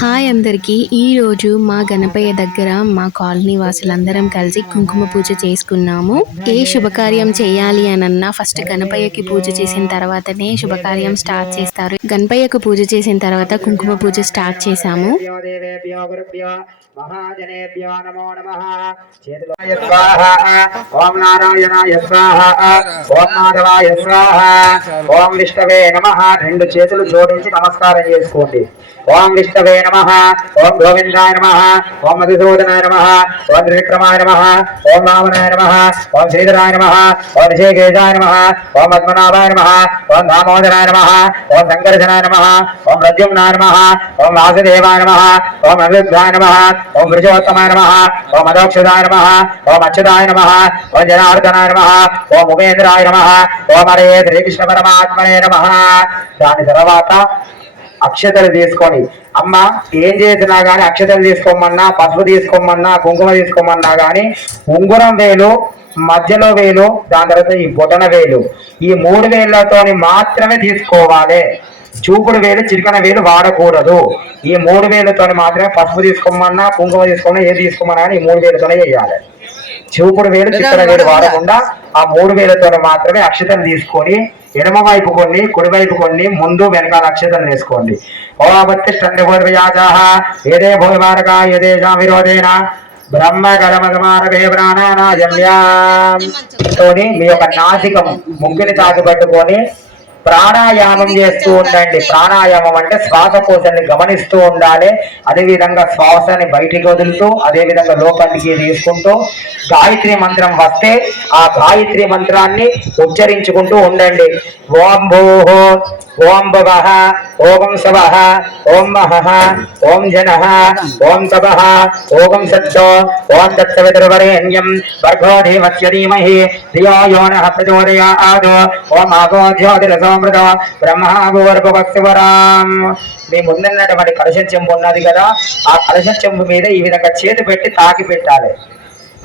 Hi అందరికీ. ఈరోజు మా గణపయ్య దగ్గర మా కాలనీ వాసులందరం కలిసి కుంకుమ పూజ చేసుకున్నాము. ఏ శుభకార్యం చేయాలి అనన్నా ఫస్ట్ గణపయ్యకి పూజ చేసిన తర్వాతనే శుభకార్యం స్టార్ట్ చేస్తారు. గణపయ్యకు పూజ చేసిన తర్వాత కుంకుమ పూజ స్టార్ట్ చేశాము. నారాయణాయ స్వాహ. మాధవాయ స్వాహ. ఓం విష్ణవే నమః. రెండు చేతులు జోడించి నమస్కారం చేసుకోండి. ఓం విష్ణవే నమ ఓం గోవిందాయ నమ ఓం మధుసూదనాయ నమ ఓం త్రివిక్రమాయ నమ ఓం వామనాయ నమ ఓం శ్రీధరాయ నమ ఓం ఋషికేశాయ నమ ఓం పద్మనాభాయ నమ ఓం దామోదరాయ నమ ఓం శంకరజనాయ నమ ఓం ప్రద్యుమ్నాయ నమ ఓం వాసుదేవాయ నమ ఓం అనిరుద్ధాయ నమ ఓం పురుషోత్తమాయ నమ ఓం మదోక్షదాయ నమ ఓం అచ్యుతాయ నమ ఓం జనార్దనాయ నమ ఓం ఉపేంద్రాయ నమ ఓం హరే శ్రీకృష్ణ పరమాత్మనే నమ దాని తర్వాత అక్షతలు తీసుకొని అమ్మ ఏం చేసినా కానీ అక్షతలు తీసుకోమన్నా పసుపు తీసుకోమన్నా కుంకుమ తీసుకోమన్నా కానీ ఉంగురం వేలు మధ్యలో వేలు దాని తర్వాత ఈ బొటన వేలు. ఈ మూడు వేళ్ళతోని మాత్రమే తీసుకోవాలి. చూపుడు వేలు చిరికన వేలు వాడకూడదు. ఈ మూడు వేలతోని మాత్రమే పసుపు తీసుకోమన్నా కుంకుమ తీసుకోమన్నా ఏది తీసుకోమన్నా కానీ ఈ మూడు వేలతోనే చేయాలి చూపుడు వేలు చిక్కన వేలు వాడకుండా ఆ మూడు వేలతో మాత్రమే అక్షతలు తీసుకొని ఎడమ వైపు కొన్ని కుడి వైపు కొన్ని ముందు వెనకాల అక్షతలు వేసుకోండి. ఓవత్తి స్టండభోర్వ్యాజాహ ఏదే భూమిమారక ఏదేషా విరోధేన బ్రహ్మ గరమగమారభే ప్రాణానాజమ్యాం తోని మీ యొక్క నాసికం ముగ్గుని తాకి పట్టుకొని ప్రాణాయామం చేస్తూ ఉండండి. ప్రాణాయామం అంటే శ్వాసకోశాన్ని గమనిస్తూ ఉండాలి. అదే విధంగా శ్వాసని బయటికి వదులుతూ అదే విధంగా లోపలికి తీసుకుంటూ గాయత్రి మంత్రం వస్తే ఆ గాయత్రి మంత్రాన్ని ఉచ్చరించుకుంటూ ఉండండి. ఓం భూహో ఓం భవః ఓం సవః ఓం మహః ఓం జనః ఓం తపః ఓం సత్తో ఓం దత్తవితుర్వరేణ్యం భర్గో దేవస్య ధీమహి ధియో యో నః ఓం ఆగో జ్యోతిరసోమృత బ్రహ్మ భూవర్భవస్వరాం మీ ముందున్నటువంటి కలశం చెంబు ఉన్నది కదా ఆ కలశం చెంబు మీద ఈ విధంగా చేతి పెట్టి తాకి పెట్టాలి.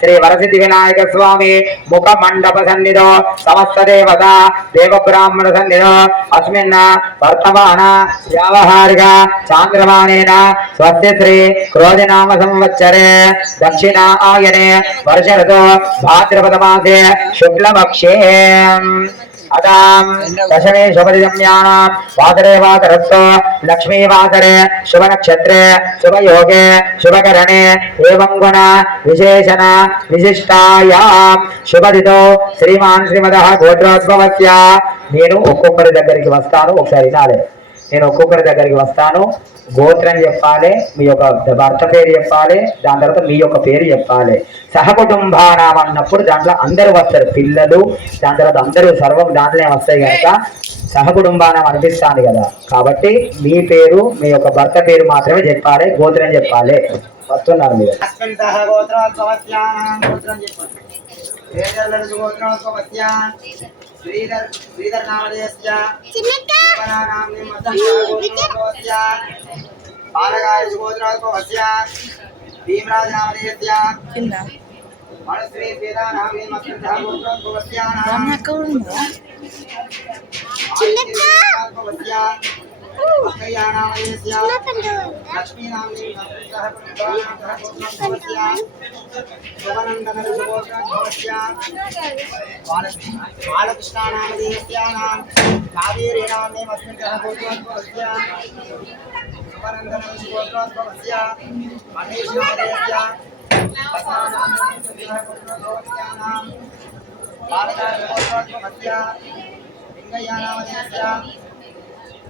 శ్రీ వరసిద్ధి వినాయక స్వామి ముఖ మండప సన్నిధో సమస్త దేవత దేవ బ్రాహ్మణ సన్నిధో అస్మిన్న వర్తమాన వ్యావహారిక చాంద్రమానేన స్వస్తి శ్రీ క్రోధనామ సంవత్సరే దక్షిణ ఆయనే వర్ష భాద్రపద మాసే శుక్లపక్షే అదాం దశమే శుభదిగమ్యాన వాసరే వాసరస్తో లక్ష్మీ వాసరే శుభ నక్షత్రే శుభయోగే శుభకరణే ఏవం గుణ విశేషణ విశిష్టాయాం శుభదితో శ్రీమాన్ శ్రీమద గోత్రోద్భవస్య నేను ఒక్కొక్కరి దగ్గరికి వస్తాను ఒకసారి నాలే నేను ఒక్కొక్కరి దగ్గరికి వస్తాను. గోత్రం చెప్పాలి మీ యొక్క భర్త పేరు చెప్పాలి దాని తర్వాత మీ యొక్క పేరు చెప్పాలి. సహకుటుంబానాం అన్నప్పుడు దాంట్లో అందరూ వస్తారు పిల్లలు దాని తర్వాత అందరూ సర్వం దాంట్లోనే వస్తాయి కనుక సహకుటుంబానం అనిపిస్తాను కదా. కాబట్టి మీ పేరు మీ యొక్క భర్త పేరు మాత్రమే చెప్పాలి గోత్రం చెప్పాలి. వస్తున్నారు మీరు. గోత్రం श्रीधर श्रीधर नामधेयस्य चिन्नका नाम ने मदनस्य बालगाय सुबोधराजस्य भीमराज नामधेयस्य किन्ना? मनश्री श्रीधर नाम ने मदनस्य गोत्रस्य नाम ना कौन है चिन्नका बालकृष्णानामदेवस्यानां कावेरीणामेवस्मिन् ग्रह गोत्रोद्भवस्य सुवरन्दनं गोत्रोद्भवस्य महेश्वरस्य बालकागोत्रोद्भवस्य लिङ्गयानामदेवस्य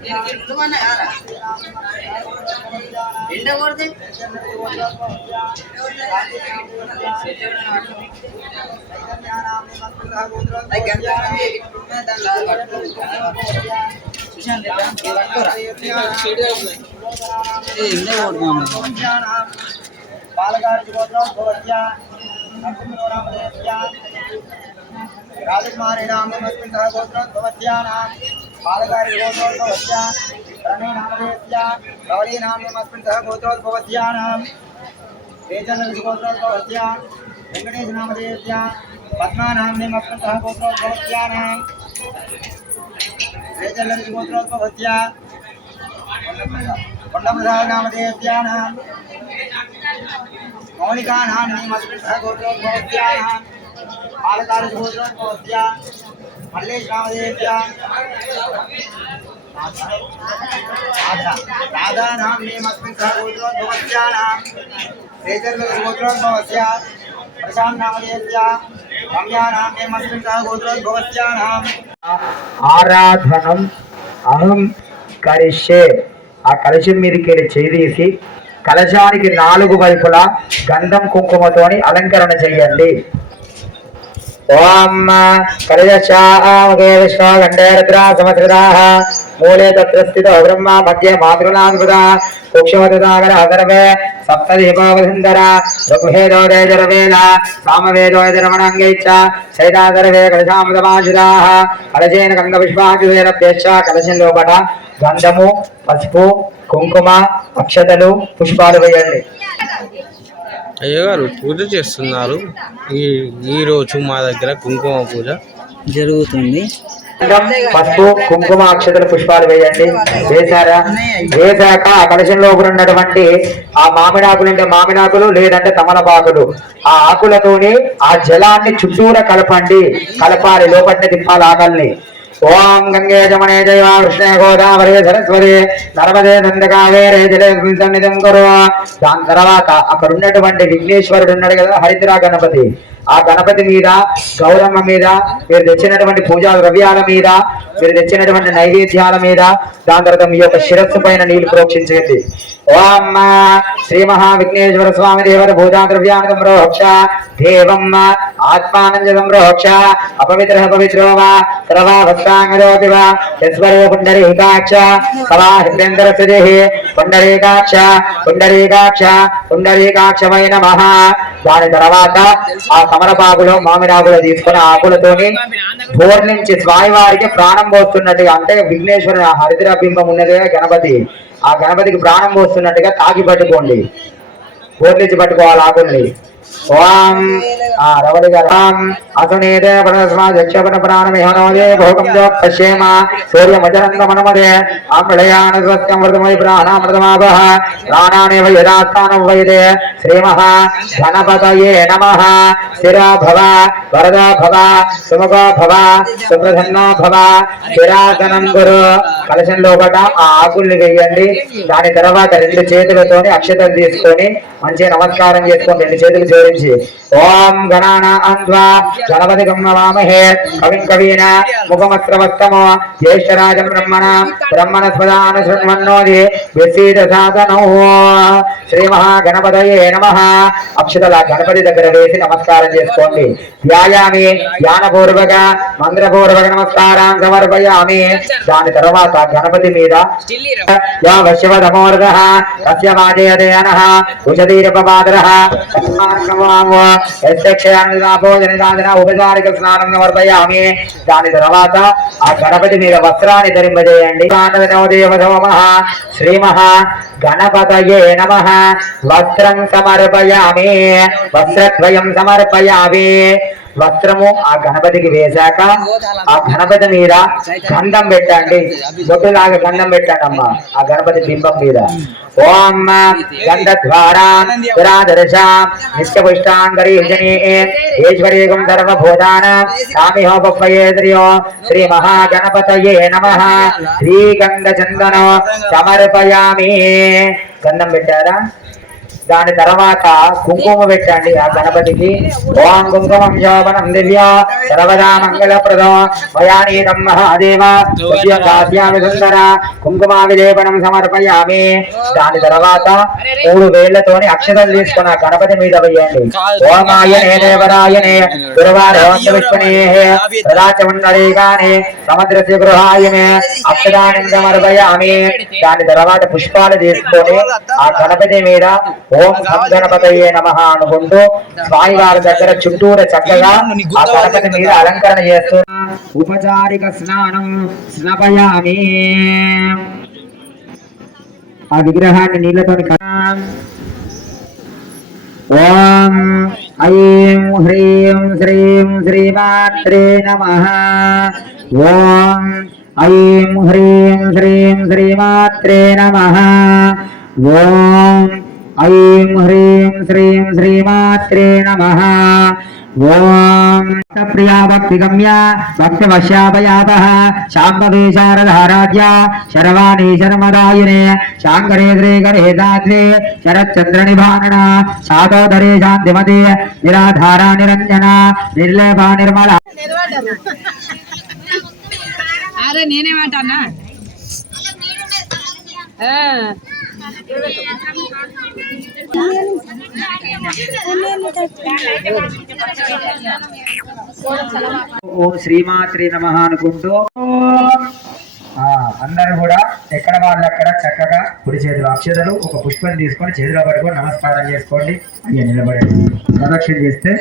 దీనికి ఉండమన్నా యారా ఎండ కొడితే అది राजकुमारेणामस्मिन् सह गोत्रोद्भवस्यानां बालकारिगोत्रोद्भवस्या प्रणयनामदेस्या गौरीनाम्यमस्मिन् सह गोत्रोद्भवस्यानां वेचनविगोत्रोद्भवस्या वेङ्कटेशनामदेस्या पद्मानाम्यमस्मिन् सह गोत्रोद्भवस्यानां वेचनविगोत्रोद्भवस्या कोण्डप्रसादनामदेस्यानां మౌలికానాం నిమస్మిన్ గోత్రోద్భవత్యానాం బాలకారగోత్రోద్భవత్య మల్లేశ్ రాధానాం నిమస్మిన్ గోత్రోద్భవత్యానాం గోత్రోద్భవత్య ప్రశాంత్ రమ్యానాం నిమస్మిన్ గోత్రోద్భవత్యానాం ఆరాధనం అహం కలిసే ఆ కలశం మీదకి వెళ్ళి చేదీసి కలశానికి నాలుగు వైపులా గంధం కుంకుమతోని అలంకరణ చెయ్యండి ఓం కలశాగే విశ్వగండే రుద్రా సమస్కృతాః మూలే తత్ర స్థితో బ్రహ్మ మధ్య మాతృనామృత సూక్ష్మతదాగర అగర్వే సప్తదీపావసుందర ఋగ్వేదోదయజరవేద సామవేదోదరమణంగైచ్చ సైదాగర్వే కలశామృతమాశుదాః కలశేన గంగ గంగపుష్పాక్షుదేరభ్యశ్చ కలశం లోపట గంధము పసుపు కుంకుమ అక్షతలు పుష్పాలు వేయండి. అయ్యగారు పూజ చేస్తున్నారు. ఈ ఈ రోజు మా దగ్గర కుంకుమ పూజ జరుగుతుంది. పసుపు కుంకుమ అక్షతలు పుష్పాలు వేయండి. వేశారా? వేశాక ఆ కలశం లోపల ఉన్నటువంటి ఆ మామిడాకులు అంటే మామిడాకులు లేదంటే తమలపాకులు. ఆ ఆకులతోని ఆ జలాన్ని చుట్టూరా కలపండి. కలపాలి లోపల తిప్పాలి ఆకల్ని. ఓం గంగే జమనే జయ కృష్ణే గోదావరి సరస్వతి. నర్మదే నందకావేరే జలే సన్నిధం కరు దాని తర్వాత అక్కడ ఉన్నటువంటి విఘ్నేశ్వరుడు ఉన్నాడు కదా హరిద్రా గణపతి. ఆ గణపతి మీద గౌరమ్మ మీద మీరు తెచ్చినటువంటి పూజా ద్రవ్యాల మీద మీరు తెచ్చినటువంటి నైవేద్యాల మీద దాని తర్వాత మీ యొక్క శిరస్సు పైన నీళ్ళు ప్రోక్షించండి. ఓం శ్రీ మహావిఘ్నేశ్వర స్వామి దేవర భూజా ద్రవ్యాన్ని సంరోక్ష దేవం ఆత్మానంద సంరోక్ష అపవిత్ర పవిత్రో వా సర్వా భక్తాంగరోపి వా యస్వరే పుండరీకాక్ష సవా హృదయంతర సుదేహి పుండరీకాక్ష పుండరీకాక్ష పుండరీకాక్షమై నమః. దాని తర్వాత ఆ సమరపాకులో మామిడాకులు తీసుకుని ఆకులతోని బోర్ నుంచి స్వామివారికి ప్రాణం పోస్తున్నట్టుగా అంటే విఘ్నేశ్వరుని హరిద్ర బింబం ఉన్నదిగా గణపతి. ఆ గణపతికి ప్రాణం పోస్తున్నట్టుగా తాకి పట్టుకోండి. బోర్ నుంచి పట్టుకోవాలి ఆకుల్ని. ఓం ఆ రవలి గారు. అసునీతే పరస్మా దక్షపన ప్రాణమిహనోదే భోగం పశ్యేమ సూర్యమజనంద మనమదే ఆమ్రళయాన స్వస్యం వృతమై ప్రాణానేవ యథాస్థానం వైదే. శ్రీమహ గణపతయే నమః. స్థిరా భవ వరదా భవ సుముఖో భవ సుప్రసన్నో భవ. స్థిరాసనం గురు. ఆ ఆకుల్ని వేయండి. దాని తర్వాత రెండు చేతులతోని అక్షతలు తీసుకొని మంచి నమస్కారం చేసుకొని రెండు చేతులు జోడించి ఓం గణాన అంధ్వా గణపతి గమ్మవామహే కవిం కవీన ముఖమస్త్రవస్తమో జ్యేష్ఠరాజం బ్రహ్మణ బ్రహ్మణ స్వదాన శృణ్వన్నోది విసీద సాధనో శ్రీ మహాగణపతయే నమ. అక్షతల గణపతి దగ్గర వేసి నమస్కారం చేసుకోండి. వ్యాయామి ధ్యానపూర్వక మంత్రపూర్వక నమస్కారం సమర్పయామి. దాని తర్వాత గణపతి మీద యా వశ్యవధమోర్గ తస్య మాజయదేనః ఉషదీరపమాదరః తస్మాన్నమామో యస్యక్షయానుదాపో జనిదాదిన ఉపచారిక స్నానం వర్తయామి దాని తర్వాత ఆ గణపతి మీద వస్త్రాన్ని ధరింపజేయండి. వినోదేవ సోమః శ్రీమహ గణపతయే నమ. వస్త్రం సమర్పయామి. వస్త్రద్వయం సమర్పయామి. వస్త్రము ఆ గణపతికి వేశాక ఆ గణపతి మీద గంధం పెట్టండి. బొట్టులాగా గంధం పెట్టండి అమ్మ ఆ గణపతి బింబం మీద. ఓం గంధద్వారా పురాదర్శ నిత్య పుష్టాంగరీ ఈశ్వరీకం సర్వభూతాన సామిహోపయో శ్రీ మహాగణపతయే నమ. శ్రీ గంధ చందన సమర్పయామి. గంధం పెట్టారా? దాని తర్వాత కుంకుమ పెట్టండి ఆ గణపతికి. ఓం కుంకుమం శోభనం దివ్య సర్వదా మంగళప్రదం. మయానీతం మహాదేవ. కాశ్యామి సుందర కుంకుమావిలేపనం సమర్పయామి. దాని తర్వాత మూడు వేళ్ళతోని అక్షతలు తీసుకున్న గణపతి మీద వేయండి ఓమాయనే దేవరాయనే గురువారోంత విష్ణునే సదాచమండలీగానే సముద్రస్య గృహాయనే అక్షదానం దాని తర్వాత పుష్పాలు తీసుకొని ఆ గణపతి మీద ఓం గం గణపతయే నమ అనుకుంటూ స్వామివారి దగ్గర చుట్టూరు చక్కగా ఆ గణపతి మీద అలంకరణ చేస్తూ ఉపచారిక స్నానం స్నపయామి. ఆ విగ్రహాన్ని నీళ్ళతో ఓం ఐం హ్రీం శ్రీం శ్రీమాత్రే నమ. ఓం ఐం హ్రీం శ్రీం శ్రీమాత్రే నమ. ఓం ఐం హ్రీం శ్రీం శ్రీమాత్రే నమ ఓం ప్రియా భక్తి గమ్య భక్తి వశ్యాపయాప శాంభవే శారదారాధ్య శర్వాణి శర్మదాయునే శాంకరే శ్రీకరే దాద్వే శరచంద్ర నిభానన సాదోదరే శాంతిమతి నిరాధార నిరంజన నిర్లేప నిర్మల అరే నేనేమంటానా ఓం శ్రీమాత్రి నమ అనుకుంటూ ఆ, అందరూ కూడా ఎక్కడ వాళ్ళు అక్కడ చక్కగా కుడి చేతులు అక్షతలు ఒక పుష్పం తీసుకొని చేతిలో పట్టుకొని నమస్కారం చేసుకోండి. అయ్యా నిలబడండి. ప్రదక్షిణ చేస్తే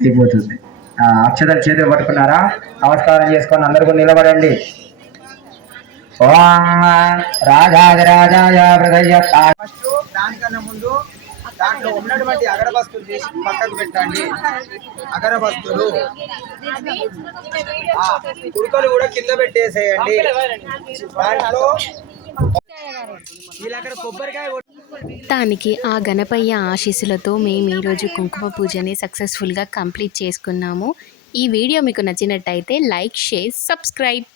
అయిపోతుంది. ఆ, అక్షతలు చేతిలో పట్టుకున్నారా? నమస్కారం చేసుకొని అందరూ కూడా నిలబడండి. రాజాదిరాజాయ హృదయ ఫస్ట్ దానికన్నా ముందు దాంట్లో ఉన్నటువంటి అగరబస్తులు తీసి పక్కకు పెట్టండి. అగరబస్తులు. ఆ, కుడుకలు కూడా కింద పెట్టేసేయండి. దాంట్లో కొబ్బరికాయ మొత్తానికి ఆ గణపయ్య ఆశీస్సులతో మేము ఈరోజు కుంకుమ పూజని సక్సెస్ఫుల్గా కంప్లీట్ చేసుకున్నాము. ఈ వీడియో మీకు నచ్చినట్టయితే లైక్ షేర్ సబ్స్క్రైబ్